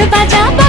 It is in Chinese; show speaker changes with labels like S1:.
S1: 会发酵